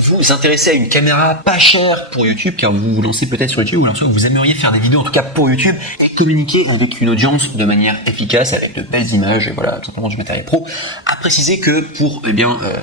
vous intéressez à une caméra pas chère pour YouTube, car vous vous lancez peut-être sur YouTube, ou alors soit vous aimeriez faire des vidéos en tout cas pour YouTube et communiquer avec une audience de manière efficace avec de belles images et voilà, tout simplement du matériel pro, à préciser que pour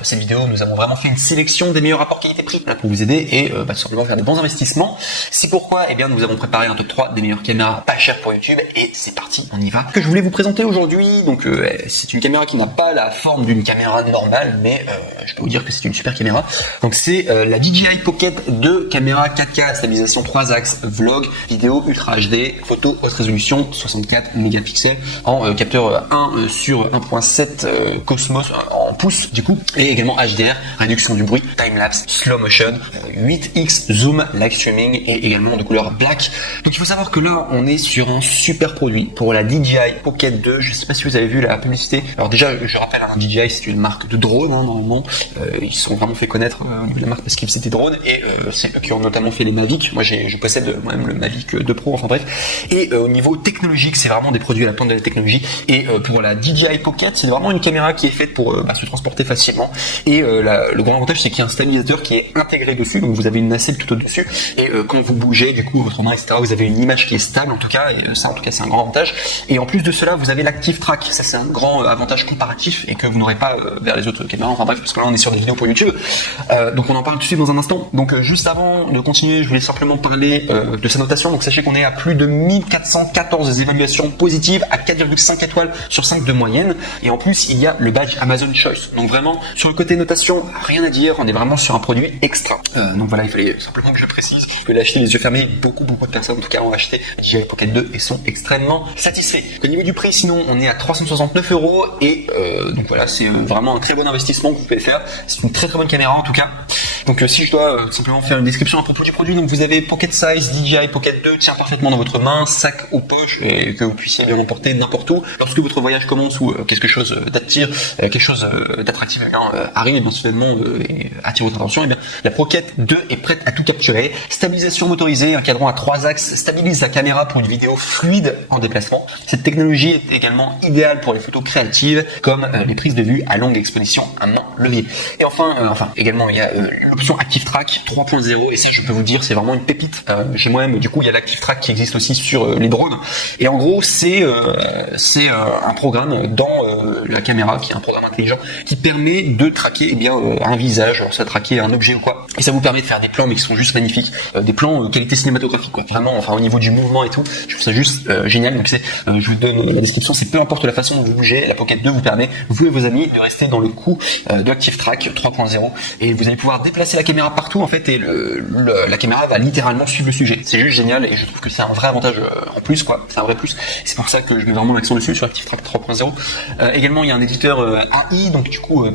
cette vidéo, nous avons vraiment fait une sélection des meilleurs rapports qualité-prix pour vous aider et tout simplement faire des bons investissements. C'est pourquoi nous avons préparé un top 3 des meilleures caméras pas chères pour YouTube et c'est parti, on y va. Que je voulais vous présenter aujourd'hui, donc c'est une caméra qui n'a pas la forme d'une caméra normale, mais je peux vous dire que c'est une super caméra. Donc c'est la DJI Pocket 2, caméra 4K, stabilisation 3 axes, vlog, vidéo ultra HD, photo haute résolution 64 mégapixels en capteur 1 sur 1.7 Cosmos en pouces du coup, et également HDR, réduction du bruit, time-lapse, slow motion, 8x zoom, live streaming et également de couleur black. Donc il faut savoir que là on est sur un super produit pour la DJI Pocket 2. Je sais pas si vous avez vu la publicité. Alors déjà je rappelle, DJI c'est une marque de drones normalement, ils se sont vraiment fait connaître au niveau de la marque parce qu'ils faisaient des drones et c'est eux qui ont notamment fait les Mavic. Moi je possède moi-même le Mavic 2 Pro, enfin bref. Et au niveau technologique c'est vraiment des produits à la pointe de la technologie, et pour la DJI Pocket c'est vraiment une caméra qui est faite pour se transporter facilement, et le grand avantage c'est qu'il y a un stabilisateur qui est intégré dessus, donc vous avez une nacelle tout au-dessus et quand vous bougez du coup votre main etc, vous avez une image qui est stable en tout cas, et ça en tout cas c'est un grand avantage. Et en plus de cela vous avez l'Active Track, ça c'est un grand avantage comparatif et que vous n'aurez pas vers les autres caméras, enfin bref, parce que là on est sur des vidéos pour YouTube, donc on en parle tout de suite dans un instant. Donc juste avant de continuer je voulais simplement parler de sa notation. Donc sachez qu'on est à plus de 1414 évaluations positives à 4,5 étoiles sur 5 de moyenne, et en plus il y a le badge Amazon Choice, donc vraiment sur le côté notation rien à dire, on est vraiment sur un produit extra. Donc voilà, il fallait simplement que je précise que l'acheter les yeux fermés, beaucoup de personnes en tout cas ont acheté DJI Pocket 2 et sont extrêmement satisfaits. Au niveau du prix sinon on est à 369 € et donc voilà, c'est vraiment un très bon investissement que vous pouvez faire, c'est une très bonne caméra en tout cas. Donc si je dois simplement faire une description à propos du produit, donc vous avez Pocket Size DJI Pocket 2, tient parfaitement dans votre main, sac aux poches, et que vous puissiez bien l'emporter n'importe où. Lorsque votre voyage commence ou quelque chose d'attractif arrive, et bien soudainement attire votre attention, et bien la Pocket 2 est prête à tout capturer. Stabilisation motorisée, un cadran à 3 axes stabilise la caméra pour une vidéo fluide en déplacement. Cette technologie est également idéale pour les photos créatives comme les prises de vue à longue exposition à main levée. Et enfin également il y a l'option Active Track 3.0, et ça je peux vous dire c'est vraiment une pépite chez moi-même. Du coup il y a l'Active Track qui existe aussi sur les drones, et en gros c'est un programme dans la caméra qui est un programme intelligent qui permet de traquer un visage, alors ça traquer un objet ou quoi, et ça vous permet de faire des plans mais qui sont juste magnifiques, des plans qualité cinématographique quoi, vraiment au niveau du mouvement et tout, je trouve ça juste génial. Donc c'est je vous donne la description, c'est peu importe la façon dont vous bougez, la Pocket 2 vous permet, vous et vos amis, de rester dans le coup de Active Track 3.0, et vous allez pouvoir déplacer la caméra partout en fait, et la caméra va littéralement suivre le sujet. C'est juste génial et je trouve que c'est un vrai avantage en plus quoi, c'est un vrai plus. C'est pour ça que je mets vraiment l'accent dessus sur Active Track 3.0. Également il y a un éditeur AI, donc du coup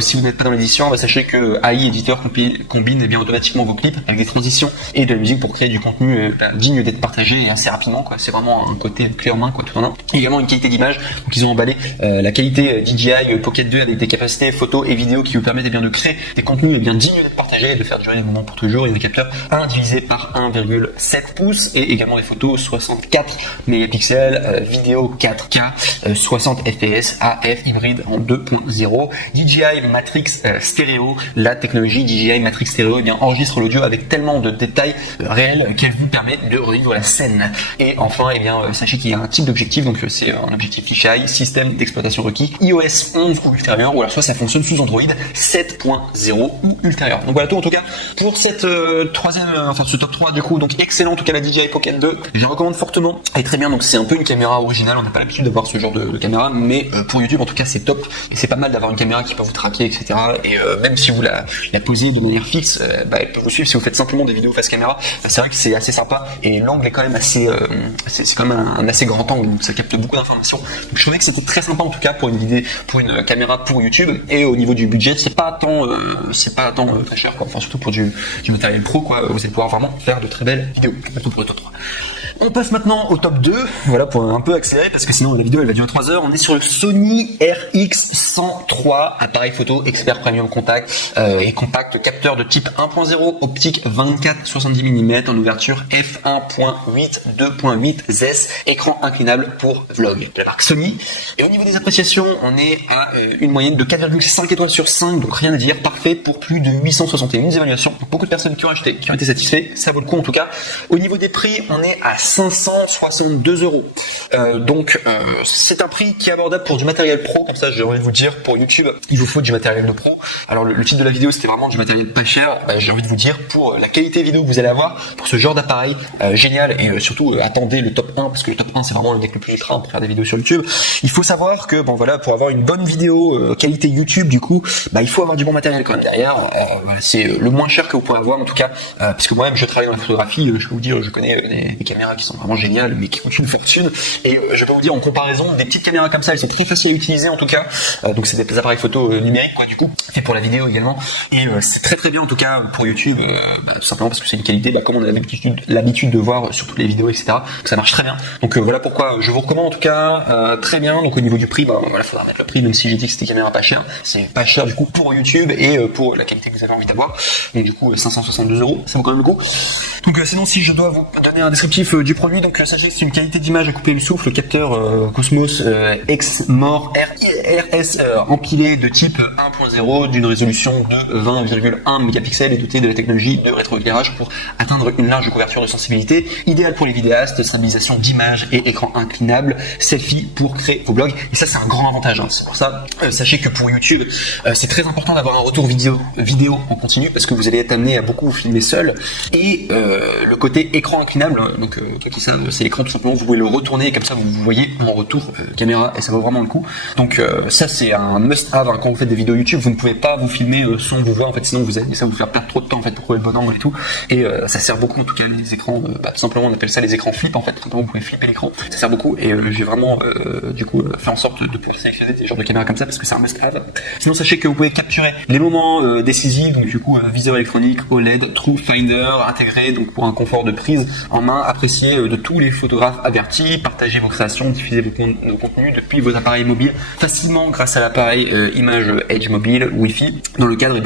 si vous n'êtes pas dans l'édition, sachez que AI éditeur combine automatiquement vos clips avec des transitions et de la musique pour créer du contenu digne d'être partagé et assez rapidement quoi. C'est vraiment un côté clé en main quoi, tout en un. Également une qualité d'image, donc ils ont emballé la qualité DJI Pocket 2 avec des capacités photo et vidéo qui vous permettent de créer des contenus dignes d'être partagés et de faire durer les moments pour toujours. Il y a un capteur 1 divisé par 1,7 pouces et également des photos 64 mégapixels, vidéo 4K, 60 fps, AF hybride en 2.0, DJI Matrix Stereo. La technologie DJI Matrix Stereo enregistre l'audio avec tellement de détails réels qu'elle vous permet de revivre la scène. Et enfin, sachez qu'il y a un type d'objectif, donc c'est un objectif fisheye, système d'exploitation requis, iOS 11 ou ultérieur, ou alors soit ça fonctionne sous Android 7.0 ou ultérieur. Donc voilà tout en tout cas pour cette ce top 3 du coup, donc excellent en tout cas la DJI Pocket 2, je recommande fortement, elle est très bien. Donc c'est un peu une caméra originale, on n'a pas l'habitude d'avoir ce genre de caméra, mais pour YouTube en tout cas c'est top, et c'est pas mal d'avoir une caméra qui peut vous traquer etc, et même si vous la posez de manière fixe, elle peut vous suivre si vous faites simplement des vidéos face caméra. C'est vrai que c'est assez sympa, et l'angle est quand même assez c'est quand même un assez grand angle, donc ça capte beaucoup d'informations. Donc je trouvais que c'était très sympa en tout cas pour une caméra pour YouTube, et au niveau du budget c'est pas tant très cher quoi, enfin surtout pour du matériel pro quoi, vous allez pouvoir vraiment faire de très belles vidéos. Pour le top 3. On passe maintenant au top 2, voilà, pour un peu accélérer parce que sinon la vidéo elle va durer 3 heures. On est sur le Sony RX103, appareil photo expert premium contact et compact, capteur de type 1.0, optique 24-70 mm en ouverture f1.8 2.8 ZES, écran inclinable pour vlog de la marque Sony. Et au niveau des appréciations, on est à une moyenne de 4,5 étoiles sur 5, donc rien à dire, parfait fait pour plus de 861 évaluations. Donc, beaucoup de personnes qui ont acheté, qui ont été satisfaits, ça vaut le coup en tout cas. Au niveau des prix, on est à 562 €. C'est un prix qui est abordable pour du matériel pro, comme ça j'ai envie de vous dire, pour YouTube, il vous faut du matériel de pro. Alors le titre de la vidéo c'était vraiment du matériel pas cher, j'ai envie de vous dire, pour la qualité vidéo que vous allez avoir, pour ce genre d'appareil génial, et surtout attendez le top 1, parce que le top 1 c'est vraiment le mec le plus ultra pour faire des vidéos sur YouTube. Il faut savoir que bon voilà, pour avoir une bonne vidéo qualité YouTube, du coup, il faut avoir du bon matériel quand même derrière. C'est le moins cher que vous pouvez avoir en tout cas, puisque moi-même je travaille dans la photographie, je peux vous dire, je connais des caméras qui sont vraiment géniales, mais qui coûtent une fortune, et je peux vous dire en comparaison, des petites caméras comme ça, elles sont très faciles à utiliser en tout cas, donc c'est des appareils photo numériques quoi, du coup, fait pour la vidéo également, et c'est très très bien en tout cas pour YouTube, tout simplement parce que c'est une qualité, comme on a l'habitude de voir sur toutes les vidéos, etc. Donc ça marche très bien. Donc voilà pourquoi je vous recommande en tout cas très bien. Donc au niveau du prix, voilà, faudra mettre le prix, même si j'ai dit que c'était caméra pas cher, c'est pas cher du coup pour YouTube et pour la qualité que vous avez envie d'avoir. Donc du coup 562 €, ça vaut quand même le coup. Donc sinon, si je dois vous donner un descriptif du produit, donc sachez que c'est une qualité d'image à couper le souffle, le capteur Cosmos Exmor RS empilé de type 1.0 d'une résolution de 20,1 mégapixels et doté de la technologie de rétroéclairage pour atteindre une large couverture de sensibilité, idéal pour les vidéastes, stabilisation d'image et écran inclinable, selfie pour créer vos blogs. Et ça c'est un grand avantage, c'est pour ça, sachez que pour YouTube, c'est très important d'avoir un retour vidéo en continu, parce que vous allez être amené à beaucoup vous filmer seul, et le côté écran inclinable, donc c'est l'écran tout simplement, vous pouvez le retourner et comme ça vous voyez mon retour caméra, et ça vaut vraiment le coup. Donc ça c'est un must-have quand vous faites des vidéos YouTube, vous ne pouvez pas vous filmer sans vous voir en fait, sinon ça va vous faire perdre trop de temps en fait pour trouver le bon angle et tout, et ça sert beaucoup en tout cas les écrans, tout simplement on appelle ça les écrans flip en fait, tout simplement vous pouvez flipper l'écran, ça sert beaucoup, et j'ai vraiment du coup fait en sorte de pouvoir sélectionner des genres de caméras comme ça parce que c'est un must-have. Sinon sachez que vous pouvez capturer les moments décisifs, donc du coup viseur électronique, OLED, True Finder intégré, donc pour un confort de prise en main apprécié de tous les photographes avertis, partagez vos créations, diffusez vos contenus depuis vos appareils mobiles facilement grâce à l'appareil image Edge mobile Wi-Fi, dans le cadre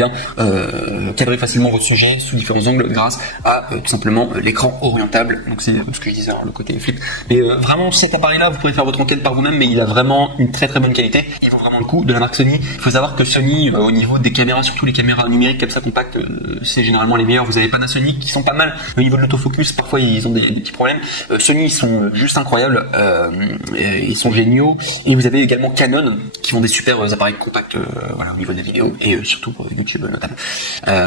cadrez facilement votre sujet sous différents angles grâce à tout simplement l'écran orientable, donc c'est ce que je disais, le côté flip. Mais vraiment cet appareil là vous pouvez faire votre enquête par vous-même, mais il a vraiment une très très bonne qualité, il vaut vraiment le coup, de la marque Sony. Il faut savoir que Sony au niveau des caméras, surtout les caméras numériques comme ça compactes, c'est généralement les meilleurs. Vous avez Panasonic qui sont pas mal au niveau de l'autofocus, parfois ils ont des petits problèmes. Sony ils sont juste incroyables, ils sont géniaux, et vous avez également Canon qui ont des super appareils compacts au niveau des vidéos, et surtout pour YouTube notamment.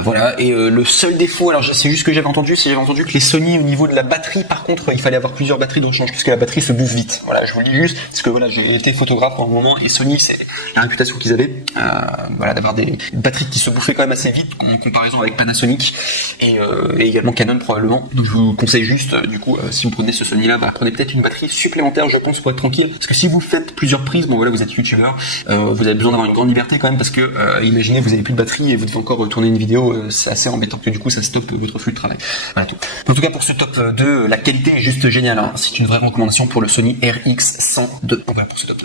Voilà, et le seul défaut, alors c'est juste que j'avais entendu que les Sony au niveau de la batterie, par contre il fallait avoir plusieurs batteries de rechange parce que la batterie se bouffe vite. Voilà, je vous le dis juste parce que voilà, j'ai été photographe pendant un moment, et Sony c'est la réputation qu'ils avaient, d'avoir des batteries qui se bouffaient quand même assez vite en comparaison avec Panasonic et également Canon probablement. Donc je vous conseille juste du coup si vous prenez ce Sony là, prenez peut-être une batterie supplémentaire, je pense, pour être tranquille, parce que si vous faites plusieurs prises, vous êtes youtubeur, vous avez besoin d'avoir une grande liberté quand même, parce que imaginez vous avez plus de batterie et vous devez encore tourner une vidéo, c'est assez embêtant que du coup ça stoppe votre flux de travail. Voilà tout. En tout cas pour ce top 2, la qualité est juste géniale, c'est une vraie recommandation pour le Sony RX102. Donc voilà pour ce top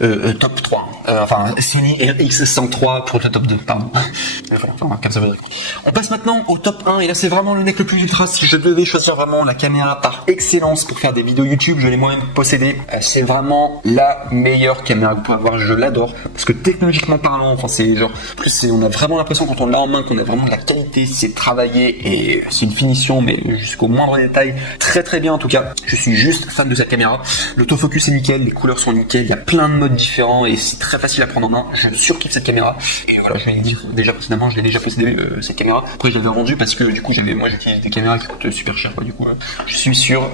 2. Top 3, Sony RX103 pour le top 2, pardon. Voilà, comme ça veut dire. On passe maintenant au top 1, et là c'est vraiment le mec le plus ultra. Si je devais choisir vraiment la caméra par excellence pour faire des vidéos YouTube, je l'ai moi-même possédée. C'est vraiment la meilleure caméra que vous pouvez avoir, je l'adore, parce que technologiquement parlant, c'est genre, plus on a vraiment l'impression quand on l'a en main qu'on a vraiment de la qualité, c'est travaillé et c'est une finition, mais jusqu'au moindre détail, très très bien en tout cas. Je suis juste fan de cette caméra. L'autofocus est nickel, les couleurs sont nickel, il y a plein de modes différents et c'est très facile à prendre en main. Je surkiffe cette caméra, et voilà, je vais dire déjà précédemment, je l'ai déjà possédé cette caméra. Après je l'avais vendue parce que du coup j'utilise des caméras qui coûtent super cher, du coup je suis sur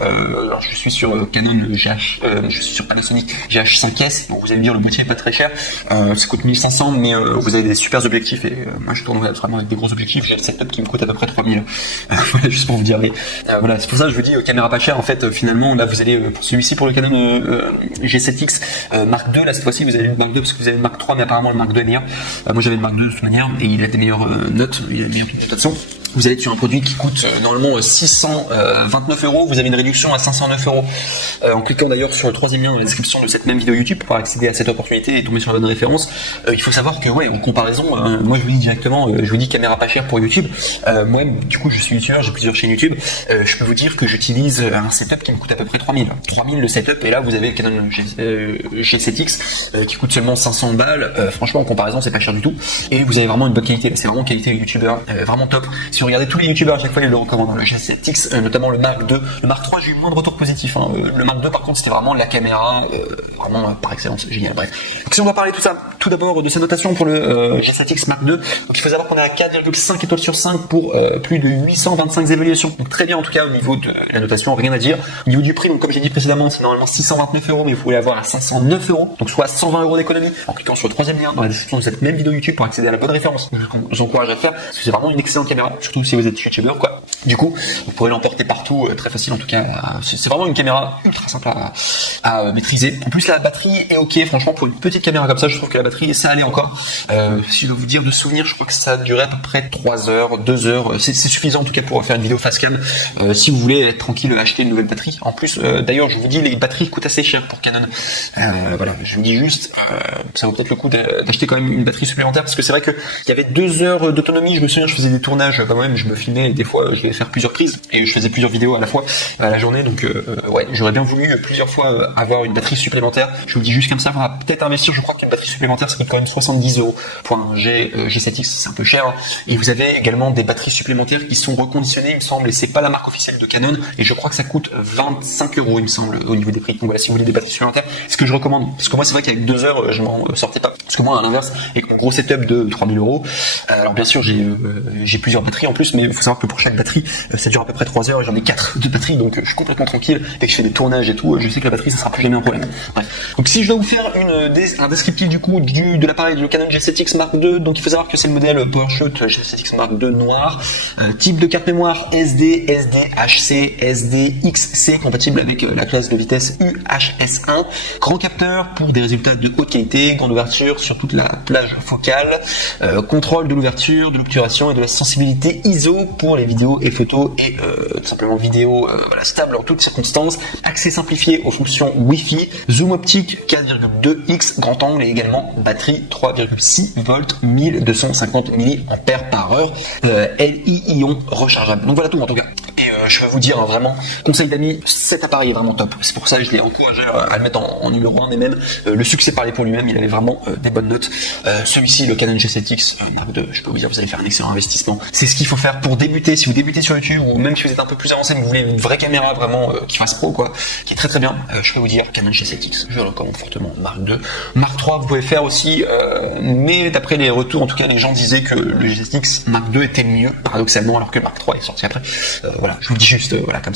Canon GH, je suis sur Panasonic GH5S. Donc vous allez me dire, le boîtier est pas très cher, ça coûte 1500, mais vous avez des super objectifs, et moi je tourne vraiment avec des gros objectifs. J'ai le setup qui me coûte à peu près 3000, voilà, juste pour vous dire. Mais voilà, c'est pour ça que je vous dis caméra pas chère en fait. Finalement là vous allez pour celui-ci, pour le Canon G7X Mark II, là cette fois-ci vous avez le Mark II parce que vous avez le Mark III, mais apparemment le Mark II est meilleur. Moi j'avais le Mark II de toute manière, et il a des meilleures notes, il a des meilleures notations. vous allez sur un produit qui coûte normalement 629 €, vous avez une réduction à 509 €. En cliquant d'ailleurs sur le troisième lien dans la description de cette même vidéo YouTube pour accéder à cette opportunité et tomber sur la bonne référence. Il faut savoir que en comparaison, moi je vous dis directement, je vous dis caméra pas chère pour YouTube. Moi du coup je suis youtubeur, j'ai plusieurs chaînes YouTube. Je peux vous dire que j'utilise un setup qui me coûte à peu près 3000 le setup, et là vous avez le Canon G7X qui coûte seulement 500 balles. Franchement en comparaison c'est pas cher du tout, et vous avez vraiment une bonne qualité. C'est vraiment qualité youtubeur, vraiment top. Si vous regardez tous les youtubeurs, à chaque fois ils le recommandent, le G7X, notamment le Mark II. Le Mark III, j'ai eu moins de retours positifs. Le Mark II, par contre, c'était vraiment la caméra, vraiment par excellence, génial. Bref. Donc, si on doit parler tout ça, tout d'abord de sa notation pour le G7X Mark II. Donc, il faut savoir qu'on est à 4,5 étoiles sur 5 pour plus de 825 évaluations. Donc, très bien en tout cas au niveau de la notation, rien à dire. Au niveau du prix, donc comme j'ai dit précédemment, c'est normalement 629 €, mais vous pouvez l'avoir à 509 €, donc soit 120 € d'économie en cliquant sur le troisième lien dans la description de cette même vidéo YouTube pour accéder à la bonne référence. Je vous encourage à le faire parce que c'est vraiment une excellente caméra, surtout si vous êtes youtubeur quoi. Du coup, vous pourrez l'emporter partout, très facile en tout cas. C'est vraiment une caméra ultra simple à maîtriser. En plus, la batterie est ok. Franchement, pour une petite caméra comme ça, je trouve que la batterie, ça allait encore. Si je dois vous dire de souvenir, je crois que ça durait à peu près 3 heures, 2 heures. C'est suffisant en tout cas pour faire une vidéo face cam. Si vous voulez être tranquille, acheter une nouvelle batterie. En plus, d'ailleurs, je vous dis, les batteries coûtent assez cher pour Canon. Voilà, je vous dis juste, ça vaut peut-être le coup d'acheter quand même une batterie supplémentaire, parce que c'est vrai que il y avait 2 heures d'autonomie. Je me souviens, je faisais des tournages quand même, je me filmais et des fois, je devais faire plusieurs prises et je faisais plusieurs vidéos à la fois à la journée. Donc ouais, j'aurais bien voulu plusieurs fois avoir une batterie supplémentaire. Je vous le dis juste comme ça, on va peut-être investir. Je crois qu'une batterie supplémentaire, ça coûte quand même 70 € pour un G7X, c'est un peu cher. Et vous avez également des batteries supplémentaires qui sont reconditionnées, il me semble, et c'est pas la marque officielle de Canon. Et je crois que ça coûte 25 €, il me semble, au niveau des prix. Donc voilà, si vous voulez des batteries supplémentaires, ce que je recommande. Parce que moi, c'est vrai qu'avec 2 heures, je m'en sortais pas. Parce que moi, à l'inverse, avec mon gros setup de 3000 €, alors bien sûr, j'ai plusieurs batteries en plus, mais il faut savoir que pour chaque batterie, ça dure à peu près 3 heures et j'en ai 4 de batterie, donc je suis complètement tranquille. Dès que je fais des tournages et tout, je sais que la batterie, ça sera plus jamais un problème. Bref. Donc si je dois vous faire un descriptif du coup de l'appareil du Canon G7X Mark II, donc il faut savoir que c'est le modèle PowerShot G7X Mark II noir, type de carte mémoire SD, SDHC, SDXC, compatible avec la classe de vitesse UHS1, grand capteur pour des résultats de haute qualité, grande ouverture sur toute la plage focale, contrôle de l'ouverture, de l'obturation et de la sensibilité ISO pour les vidéos et photos, et tout simplement vidéo stable en toutes circonstances, accès simplifié aux fonctions Wi-Fi, zoom optique 4,2x, grand angle, et également batterie 3,6 volts 1250 mAh, Li-ion rechargeable. Donc voilà tout en tout cas. Et je vais vous dire vraiment, conseil d'amis, cet appareil est vraiment top. C'est pour ça que je l'ai encouragé à le mettre en numéro 1, mais même le succès parlait pour lui-même, il avait vraiment des bonnes notes. Celui-ci, le Canon G7X Mark II, je peux vous dire, vous allez faire un excellent investissement. C'est ce qu'il faut faire pour débuter. Si vous débutez sur YouTube, ou même si vous êtes un peu plus avancé, mais vous voulez une vraie caméra vraiment qui fasse pro quoi, qui est très très bien, je peux vous dire Canon G7X, je le recommande fortement. Mark II, Mark III, vous pouvez faire aussi, mais d'après les retours, en tout cas, les gens disaient que le G7X Mark II était mieux, paradoxalement, alors que le Mark III est sorti après. Voilà, je vous le dis juste, voilà, comme ça.